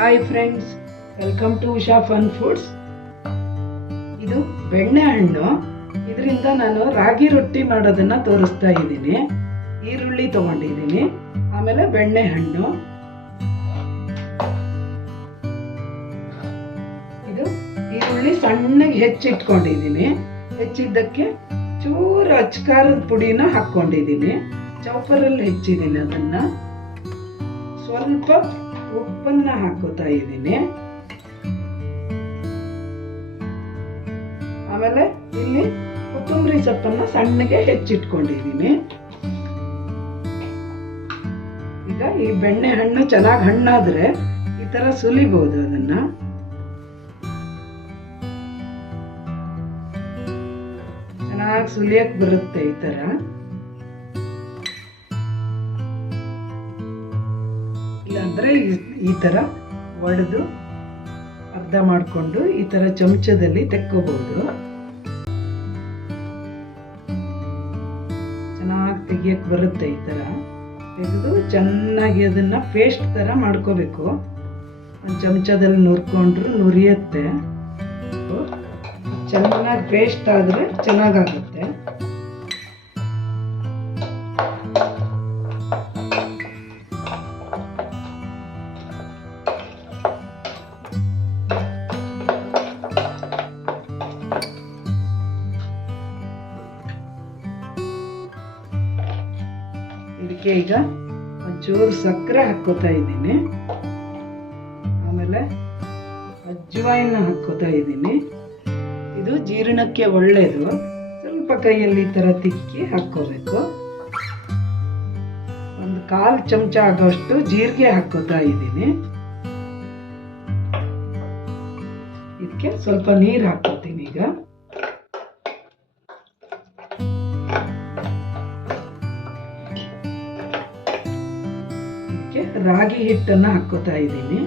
Hi friends welcome to Usha fun foods ಇದು ಬೆಣ್ಣೆ ಹಣ್ಣು. ಇದರಿಂದ ನಾನು ರಾಗಿ ರೊಟ್ಟಿ ಮಾಡೋದನ್ನ ತೋರಿಸ್ತಾ ಇದ್ದೀನಿ. ಈರುಳ್ಳಿ ತಗೊಂಡಿದ್ದೀನಿ. ಆಮೇಲೆ ಬೆಣ್ಣೆ ಹಣ್ಣು. ಇದು ಈರುಳ್ಳಿ ಸಣ್ಣಗೆ ಹೆಚ್ಚಿಟ್ಕೊಂಡಿದ್ದೀನಿ. ಹೆಚ್ಚಿದ್ದಕ್ಕೆ ಚೂರು ಅಚ್ಕಾರದ ಪುಡಿನ ಹಾಕ್ಕೊಂಡಿದ್ದೀನಿ. ಚೌಪರಲ್ಲಿ ಹೆಚ್ಚಿದ್ದೀನಿ ಅದನ್ನ. ಸ್ವಲ್ಪ ಉಪ್ಪನ್ನ ಹಾಕೋತಾ ಇದ್ದೀನಿ. ಆಮೇಲೆ ಇಲ್ಲಿ ಕೊತ್ತಂಬರಿ ಸೊಪ್ಪನ್ನ ಸಣ್ಣಗೆ ಹೆಚ್ಚಿಟ್ಕೊಂಡಿದ್ದೀನಿ. ಈಗ ಈ ಬೆಣ್ಣೆ ಹಣ್ಣು ಚೆನ್ನಾಗಿ ಹಣ್ಣಾದ್ರೆ ಈ ತರ ಸುಲಿಬಹುದು ಅದನ್ನ. ಚೆನ್ನಾಗಿ ಸುಲಿಯಕ್ ಬರುತ್ತೆ ಈ ತರ. ಇಲ್ಲಾಂದ್ರೆ ಈ- ತರ ಒಡೆದು ಅರ್ಧ ಮಾಡಿಕೊಂಡು ಈ ತರ ಚಮಚದಲ್ಲಿ ತೆಕ್ಕೋಬಹುದು. ಚೆನ್ನಾಗಿ ತೆಗಿಯಕ್ ಬರುತ್ತೆ ಈ ತರ. ತೆಗೆದು ಚೆನ್ನಾಗಿ ಅದನ್ನ ಪೇಸ್ಟ್ ತರ ಮಾಡ್ಕೋಬೇಕು. ಒಂದು ಚಮಚದಲ್ಲಿ ನುರ್ಕೊಂಡ್ರು ನುರಿಯುತ್ತೆ. ಚೆನ್ನಾಗಿ ಪೇಸ್ಟ್ ಆದ್ರೆ ಚೆನ್ನಾಗಾಗುತ್ತೆ. ಇದಕ್ಕೆ ಈಗ ಒಂಚೂರು ಸಕ್ಕರೆ ಹಾಕ್ಕೋತಾ ಇದ್ದೀನಿ. ಆಮೇಲೆ ಅಜ್ವಾಯಿನ ಹಾಕ್ಕೋತಾ ಇದ್ದೀನಿ. ಇದು ಜೀರ್ಣಕ್ಕೆ ಒಳ್ಳೆಯದು ಸ್ವಲ್ಪ ಕೈಯಲ್ಲಿ ಈ ಥರ ತಿಕ್ಕಿ ಹಾಕ್ಕೋಬೇಕು. ಒಂದು ಕಾಲು ಚಮಚ ಆಗೋಷ್ಟು ಜೀರಿಗೆ ಹಾಕೋತಾ ಇದ್ದೀನಿ. ಇದಕ್ಕೆ ಸ್ವಲ್ಪ ನೀರು ಹಾಕ್ಕೋತೀನಿ ಈಗ. ಇದಕ್ಕೆ ರಾಗಿ ಹಿಟ್ಟನ್ನು ಹಾಕೋತಾ ಇದ್ದೀನಿ.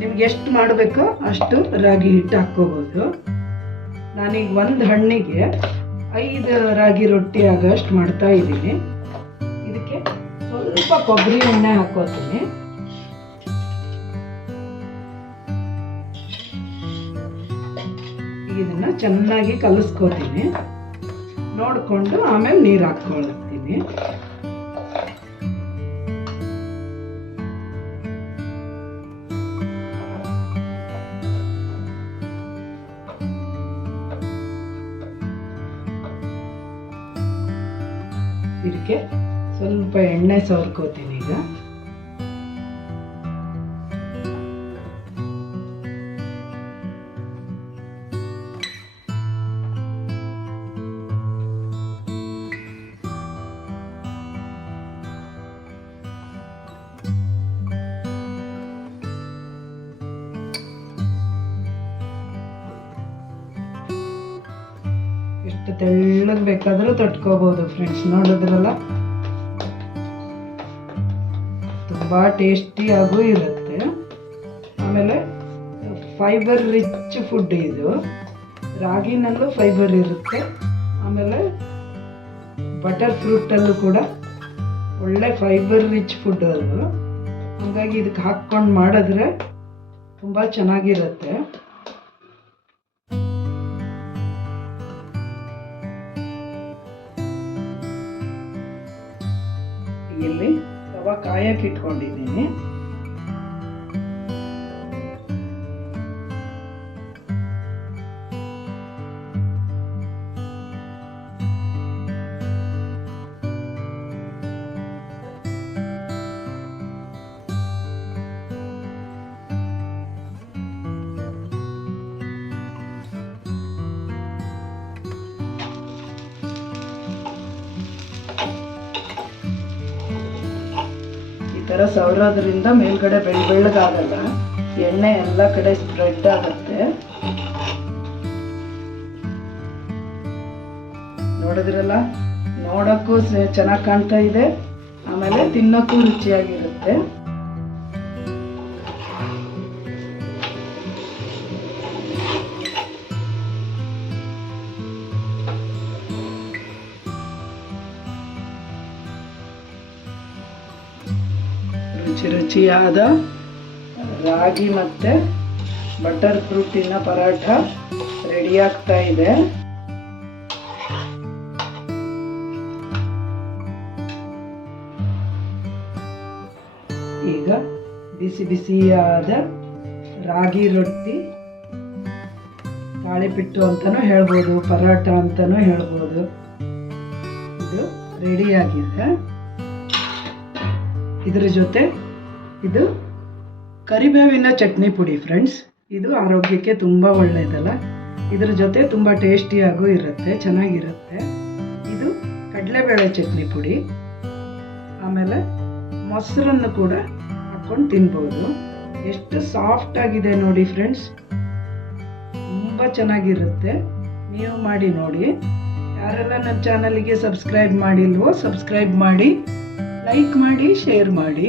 ನಿಮ್ಗೆ ಎಷ್ಟು ಮಾಡಬೇಕೋ ಅಷ್ಟು ರಾಗಿ ಹಿಟ್ಟು ಹಾಕ್ಕೋಬೋದು. ನಾನೀಗ ಒಂದು ಹಣ್ಣಿಗೆ ಐದು ರಾಗಿ ರೊಟ್ಟಿ ಆಗೋಷ್ಟು ಮಾಡ್ತಾ ಇದ್ದೀನಿ. ಇದಕ್ಕೆ ಸ್ವಲ್ಪ ಕೊಬ್ಬರಿ ಎಣ್ಣೆ ಹಾಕೋತೀನಿ. ಇದನ್ನ ಚೆನ್ನಾಗಿ ಕಲಿಸ್ಕೋತೀನಿ. ನೋಡಿಕೊಂಡು ಆಮೇಲೆ ನೀರು ಹಾಕ್ಕೊಳ್ತೀನಿ. ಇದಕ್ಕೆ ಸ್ವಲ್ಪ ಎಣ್ಣೆ ಸವರ್ಕೋತೀನಿ ಈಗ. ತೆಳ್ಳಗೆ ಬೇಕಾದರೂ ತೊಟ್ಕೋಬಹುದು ಫ್ರೆಂಡ್ಸ್ ನೋಡಿದ್ರಲ್ಲ? ತುಂಬಾ ಟೇಸ್ಟಿಯಾಗೂ ಇರುತ್ತೆ. ಆಮೇಲೆ ಫೈಬರ್ ರಿಚ್ ಫುಡ್ ಇದು. ರಾಗಿನಲ್ಲೂ ಫೈಬರ್ ಇರುತ್ತೆ. ಆಮೇಲೆ ಬಟರ್ ಫ್ರೂಟಲ್ಲೂ ಕೂಡ ಒಳ್ಳೆ ಫೈಬರ್ ರಿಚ್ ಫುಡ್ ಅದು. ಹಾಗಾಗಿ ಇದಕ್ಕೆ ಹಾಕ್ಕೊಂಡು ಮಾಡಿದ್ರೆ ತುಂಬ ಚೆನ್ನಾಗಿರುತ್ತೆ. ಕಾಯಕ್ಕಿಟ್ಕೊಂಡಿದ್ದೀನಿ ತರ ಸವರೋದ್ರಿಂದ ಮೇಲ್ಗಡೆ ಬೆಳ್, ಬೆಳ್ಳಗಾಗಲ್ಲ. ಎಣ್ಣೆ ಎಲ್ಲ ಕಡೆ ಸ್ಪ್ರೆಡ್ ಆಗುತ್ತೆ. ನೋಡಿದ್ರಲ್ಲ? ನೋಡೋಕ್ಕೂ ಚೆನ್ನಾಗಿ ಕಾಣ್ತಾ ಇದೆ. ಆಮೇಲೆ ತಿನ್ನಕ್ಕೂ ರುಚಿಯಾಗಿರುತ್ತೆ. ರುಚಿ ರುಚಿಯಾದ ರಾಗಿ ಮತ್ತು ಬಟರ್ ಫ್ರೂಟಿನ ಪರಾಠ ರೆಡಿ ಆಗ್ತಾ ಇದೆ. ಈಗ ಬಿಸಿ ಬಿಸಿಯಾದ ರಾಗಿ ರೊಟ್ಟಿ ತಾಳಿಪಿಟ್ಟು ಅಂತಲೂ ಹೇಳ್ಬೋದು ಪರಾಟ ಅಂತಲೂ ಹೇಳ್ಬೋದು. ಇದು ರೆಡಿಯಾಗಿದೆ ಇದರ ಜೊತೆ ಇದು ಕರಿಬೇವಿನ ಚಟ್ನಿ ಪುಡಿ ಫ್ರೆಂಡ್ಸ್ ಇದು ಆರೋಗ್ಯಕ್ಕೆ ತುಂಬ ಒಳ್ಳೆಯದಲ್ಲ ಇದ್ರ ಜೊತೆ ತುಂಬ ಟೇಸ್ಟಿಯಾಗೂ ಇರುತ್ತೆ, ಚೆನ್ನಾಗಿರುತ್ತೆ. ಇದು ಕಡಲೆಬೇಳೆ ಚಟ್ನಿ ಪುಡಿ. ಆಮೇಲೆ ಮೊಸರನ್ನು ಕೂಡ ಹಾಕ್ಕೊಂಡು ತಿನ್ಬೋದು. ಎಷ್ಟು ಸಾಫ್ಟ್ ಆಗಿದೆ ನೋಡಿ ಫ್ರೆಂಡ್ಸ್ ತುಂಬ ಚೆನ್ನಾಗಿರುತ್ತೆ. ನೀವು ಮಾಡಿ ನೋಡಿ. ಯಾರೆಲ್ಲ ನನ್ನ ಚಾನಲಿಗೆ ಸಬ್ಸ್ಕ್ರೈಬ್ ಮಾಡಿಲ್ವೋ ಸಬ್ಸ್ಕ್ರೈಬ್ ಮಾಡಿ ಲೈಕ್ ಮಾಡಿ ಶೇರ್ ಮಾಡಿ.